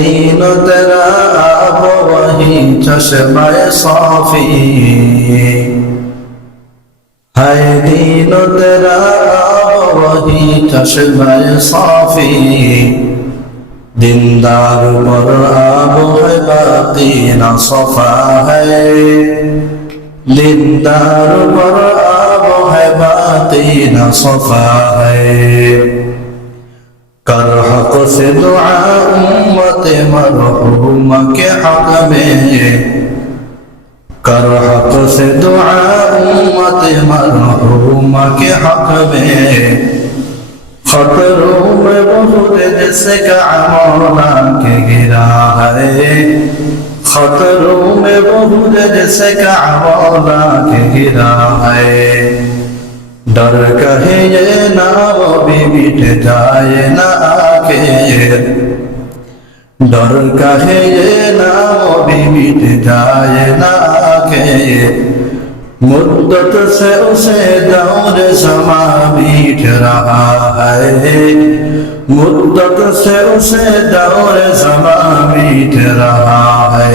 دین تیرا آب وہی چشمہ صافی ہے دین تیرا آب وہی چشمہ صافی دیندار پر آب ہے باقی نہ صفا ہے دیندار پر آب ہے باقی نہ صفا ہے کر حق سے دعا امہ کے حق میں۔ کرو حق سے دعا امت مرحوم کے حق میں۔ خطروں میں بہت جس کا مولا کے گرا ہے۔ خطروں میں بہت جس کا مولا کے گرا ہے۔ ڈر کہیں یہ نہ وہ بھی مٹ جائے نہ آخر डर कहे ना, वो भी मिट जाए ना, कहे मुद्दत से उसे दौर समा बीठ रहा है। मुद्दत से उसे दौर समा बीठ रहा है।